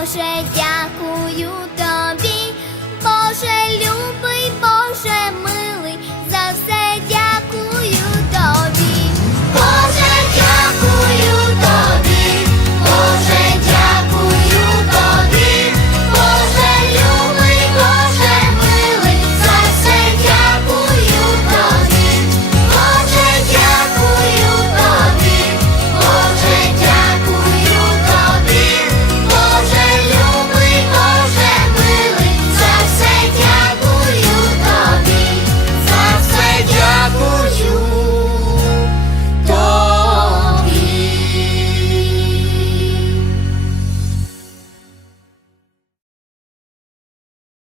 Боже, дякую.